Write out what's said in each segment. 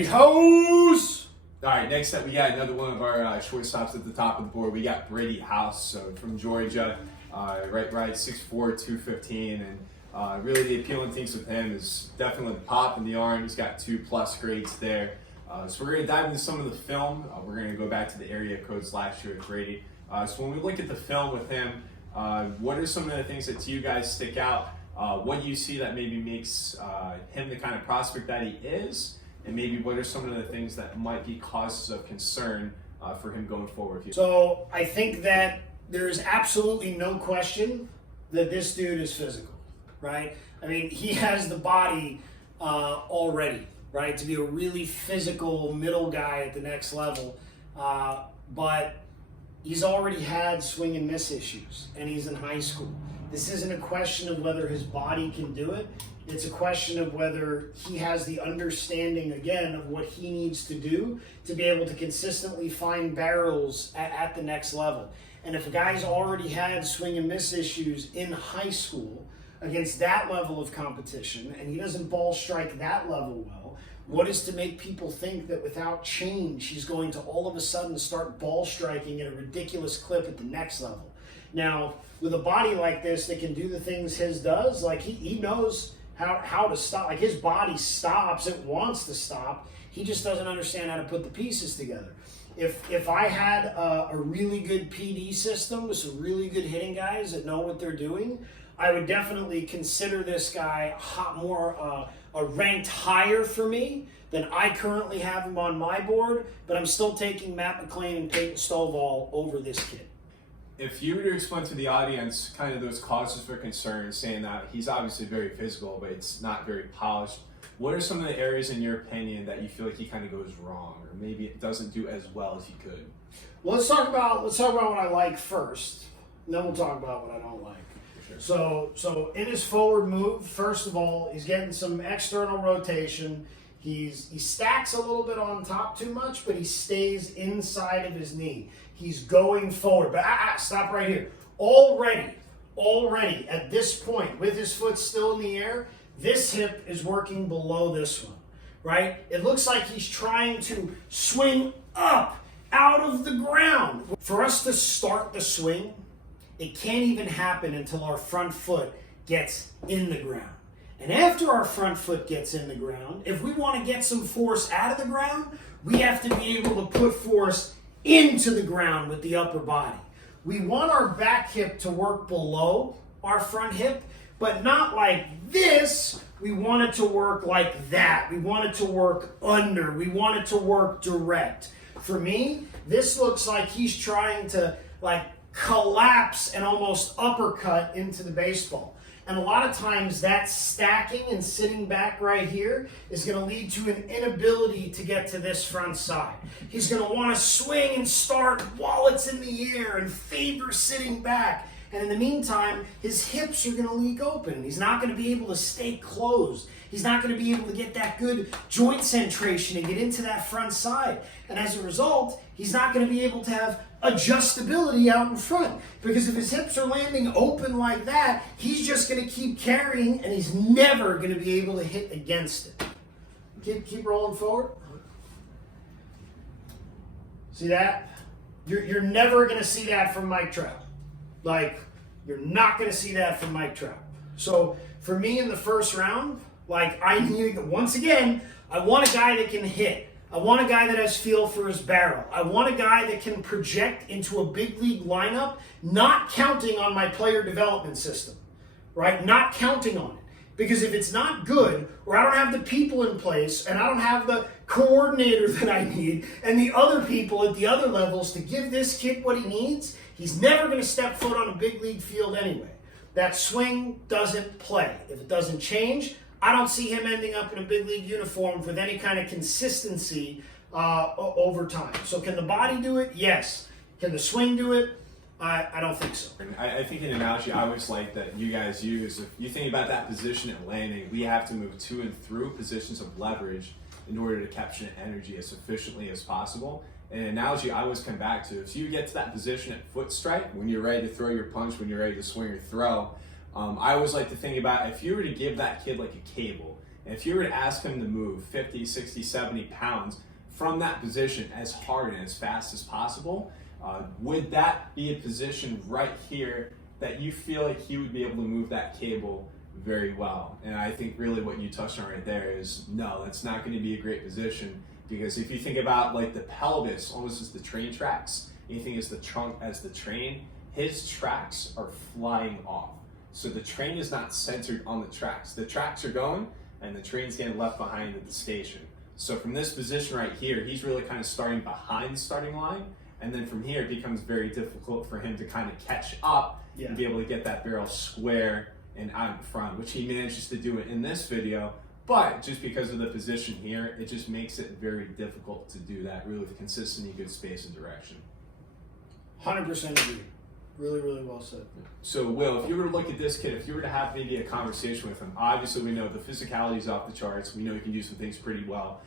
Brady House. All right, next up, we got another one of our shortstops at the top of the board. We got Brady House, so from Georgia, right, 6'4", 215, and really the appealing things with him is definitely the pop and the arm. He's got 2+ grades there. So we're going to dive into some of the film. We're going to go back to the area codes last year with Brady. So when we look at the film with him, what are some of the things that to you guys stick out? What do you see that maybe makes him the kind of prospect that he is? And maybe what are some of the things that might be causes of concern for him going forward? So I think that there is absolutely no question that this dude is physical, right? I mean, he has the body already, right, to be a really physical middle guy at the next level. But he's already had swing and miss issues, and he's in high school. This isn't a question of whether his body can do it. It's a question of whether he has the understanding, again, of what he needs to do to be able to consistently find barrels at the next level. And if a guy's already had swing and miss issues in high school against that level of competition, and he doesn't ball strike that level well, what is to make people think that without change, he's going to all of a sudden start ball striking at a ridiculous clip at the next level? Now, with a body like this that can do the things his does, like he knows how to stop. Like, his body stops, it wants to stop. He just doesn't understand how to put the pieces together. If I had a really good PD system with some really good hitting guys that know what they're doing, I would definitely consider this guy ranked higher for me than I currently have him on my board, but I'm still taking Matt McClain and Peyton Stovall over this kid. If you were to explain to the audience kind of those causes for concern, saying that he's obviously very physical, but it's not very polished, what are some of the areas in your opinion that you feel like he kind of goes wrong, or maybe it doesn't do as well as he could? Well, let's talk about what I like first, and then we'll talk about what I don't like. Sure. So in his forward move, first of all, he's getting some external rotation. He stacks a little bit on top too much, but he stays inside of his knee. He's going forward, but stop right here. Already at this point, with his foot still in the air, this hip is working below this one, right? It looks like he's trying to swing up out of the ground. For us to start the swing, it can't even happen until our front foot gets in the ground. And after our front foot gets in the ground, if we want to get some force out of the ground, we have to be able to put force into the ground with the upper body. We want our back hip to work below our front hip, but not like this. We want it to work like that. We want it to work under. We want it to work direct. For me, this looks like he's trying to collapse and almost uppercut into the baseball. And a lot of times that stacking and sitting back right here is going to lead to an inability to get to this front side. He's going to want to swing and start while it's in the air and favor sitting back. And in the meantime, his hips are going to leak open. He's not going to be able to stay closed. He's not going to be able to get that good joint centration and get into that front side. And as a result, he's not going to be able to have adjustability out in front. Because if his hips are landing open like that, he's just going to keep carrying and he's never going to be able to hit against it. Keep rolling forward. See that? You're never going to see that from Mike Trout. You're not going to see that from Mike Trout. So for me in the first round, I need, once again, I want a guy that can hit. I want a guy that has feel for his barrel. I want a guy that can project into a big league lineup, not counting on my player development system, right? Not counting on it. Because if it's not good, or I don't have the people in place, and I don't have the coordinator that I need, and the other people at the other levels to give this kid what he needs, he's never going to step foot on a big league field anyway. That swing doesn't play. If it doesn't change, I don't see him ending up in a big league uniform with any kind of consistency over time. So can the body do it? Yes. Can the swing do it? I don't think so. I think an analogy I always like that you guys use, if you think about that position at landing, we have to move to and through positions of leverage in order to capture energy as efficiently as possible. And an analogy I always come back to, if you get to that position at foot strike, when you're ready to throw your punch, when you're ready to swing or throw, I always like to think about if you were to give that kid like a cable And if you were to ask him to move 50, 60, 70 pounds from that position as hard and as fast as possible, would that be a position right here that you feel like he would be able to move that cable very well? And I think really what you touched on right there is no, that's not going to be a great position, because if you think about like the pelvis almost as the train tracks, anything as the trunk as the train, his tracks are flying off. So the train is not centered on the tracks. The tracks are going and the train's getting left behind at the station. So from this position right here, he's really kind of starting behind the starting line. And then from here, it becomes very difficult for him to kind of catch up and be able to get that barrel square and out in front, which he manages to do it in this video. But just because of the position here, it just makes it very difficult to do that really with consistency, good space, and direction. 100% agree. Really, really well said. So, Will, if you were to look at this kid, if you were to have maybe a conversation with him, obviously we know the physicality is off the charts. We know he can do some things pretty well.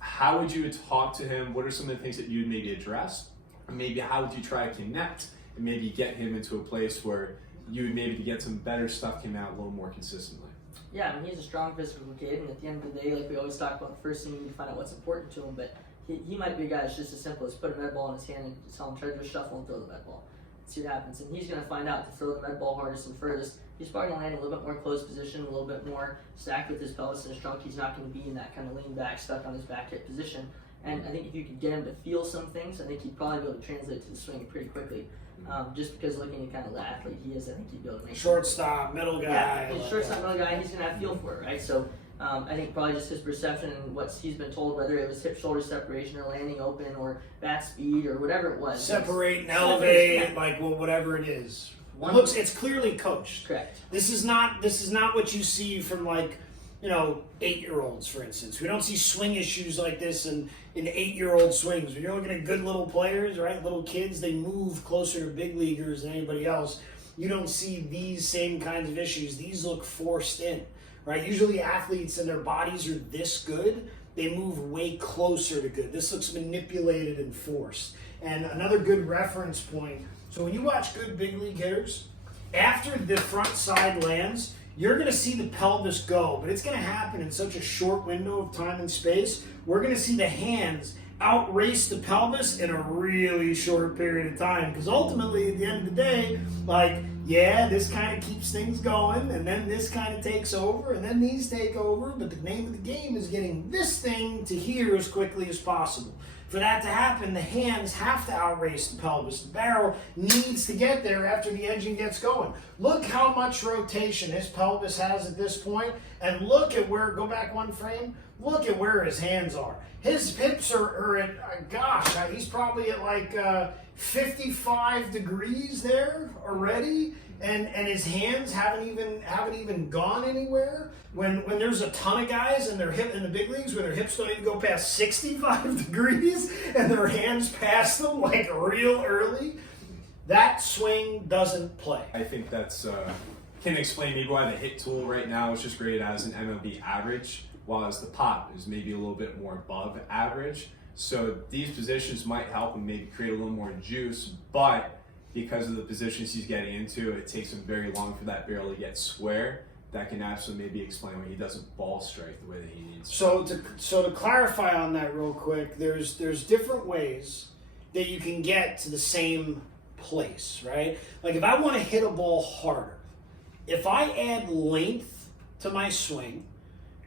How would you talk to him? What are some of the things that you'd maybe address? Or maybe how would you try to connect and maybe get him into a place where you would maybe get some better stuff coming out a little more consistently? Yeah, I mean, he's a strong physical kid, and at the end of the day, like we always talk about, the first thing you need to find out what's important to him, but he might be a guy that's just as simple as put a med ball in his hand and tell him, try to shuffle and throw the med ball. See what happens, and he's going to find out to throw the med ball hardest and furthest. He's probably going to land a little bit more closed position, a little bit more stacked with his pelvis and his trunk. He's not going to be in that kind of lean back, stuck on his back hip position. And I think if you could get him to feel some things, I think he'd probably be able to translate to the swing pretty quickly. Just because looking at kind of the athlete he is, I think he'd be able to make shortstop, middle guy. Yeah, he's shortstop, middle guy. He's going to have feel for it, right? So I think probably just his perception and what he's been told, whether it was hip-shoulder separation or landing open or bat speed or whatever it was. Separate and elevate, like whatever it is. It's clearly coached. Correct. This is not what you see from 8-year-olds, for instance. We don't see swing issues like this in 8-year-old swings. When you're looking at good little players, right? Little kids, they move closer to big leaguers than anybody else. You don't see these same kinds of issues. These look forced in, right? Usually athletes and their bodies are this good, they move way closer to good. This looks manipulated and forced. And another good reference point, so when you watch good big league hitters, after the front side lands, you're going to see the pelvis go, but it's going to happen in such a short window of time and space. We're going to see the hands outrace the pelvis in a really short period of time, because ultimately at the end of the day, this kind of keeps things going, and then this kind of takes over, and then these take over, but the name of the game is getting this thing to here as quickly as possible. For that to happen, the hands have to outrace the pelvis. The barrel needs to get there after the engine gets going. Look how much rotation his pelvis has at this point, and look at where, go back one frame, look at where his hands are. His hips are at, he's probably at 55 degrees there already, and his hands haven't even gone anywhere. When there's a ton of guys in the big leagues where their hips don't even go past 65 degrees and their hands pass them real early, that swing doesn't play. I think that's can explain maybe why the hit tool right now is just rated as an MLB average, while as the pop is maybe a little bit more above average. So these positions might help him maybe create a little more juice, but because of the positions he's getting into, it takes him very long for that barrel to get square. That can absolutely maybe explain why he doesn't ball strike the way that he needs. So to clarify on that real quick, there's different ways that you can get to the same place, right? Like if I want to hit a ball harder, if I add length to my swing,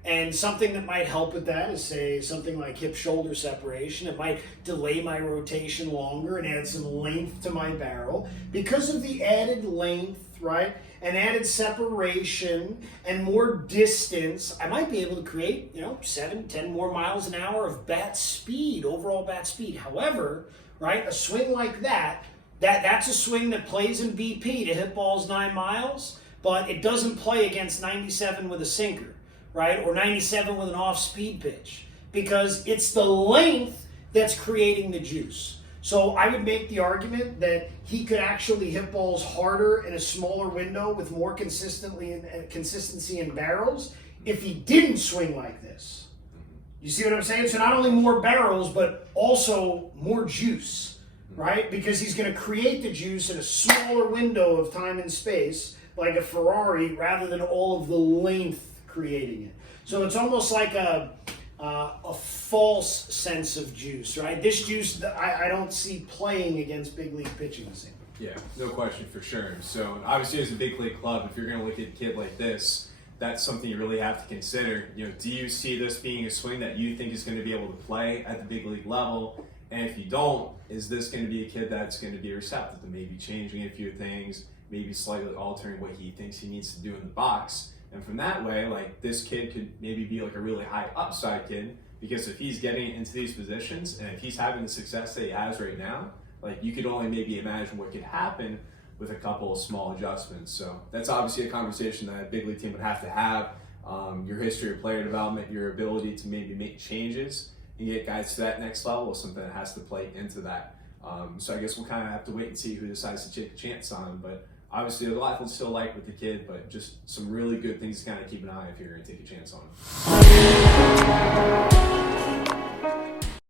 and something that might help with that is, say, something like hip-shoulder separation. It might delay my rotation longer and add some length to my barrel. Because of the added length, right, and added separation and more distance, I might be able to create, 7, 10 more miles an hour of bat speed, overall bat speed. However, right, a swing like that's a swing that plays in BP to hit balls 9 miles, but it doesn't play against 97 with a sinker. Right, or 97 with an off-speed pitch, because it's the length that's creating the juice. So I would make the argument that he could actually hit balls harder in a smaller window with more consistency in barrels if he didn't swing like this. You see what I'm saying? So not only more barrels, but also more juice, right? Because he's going to create the juice in a smaller window of time and space, like a Ferrari, rather than all of the length creating it. So it's almost like a false sense of juice, right? This juice, I don't see playing against big league pitching the same. Yeah, no question for sure. So obviously as a big league club, if you're going to look at a kid like this, that's something you really have to consider. You know, do you see this being a swing that you think is going to be able to play at the big league level? And if you don't, is this going to be a kid that's going to be receptive to maybe changing a few things, maybe slightly altering what he thinks he needs to do in the box? And from that way, like, this kid could maybe be like a really high upside kid, because if he's getting into these positions and if he's having the success that he has right now, like, you could only maybe imagine what could happen with a couple of small adjustments. So that's obviously a conversation that a big league team would have to have. Your history of player development, your ability to maybe make changes and get guys to that next level is something that has to play into that. So I guess we'll kind of have to wait and see who decides to take a chance on him. But obviously, a lot to still like with the kid, but just some really good things to kind of keep an eye if you're going to take a chance on him.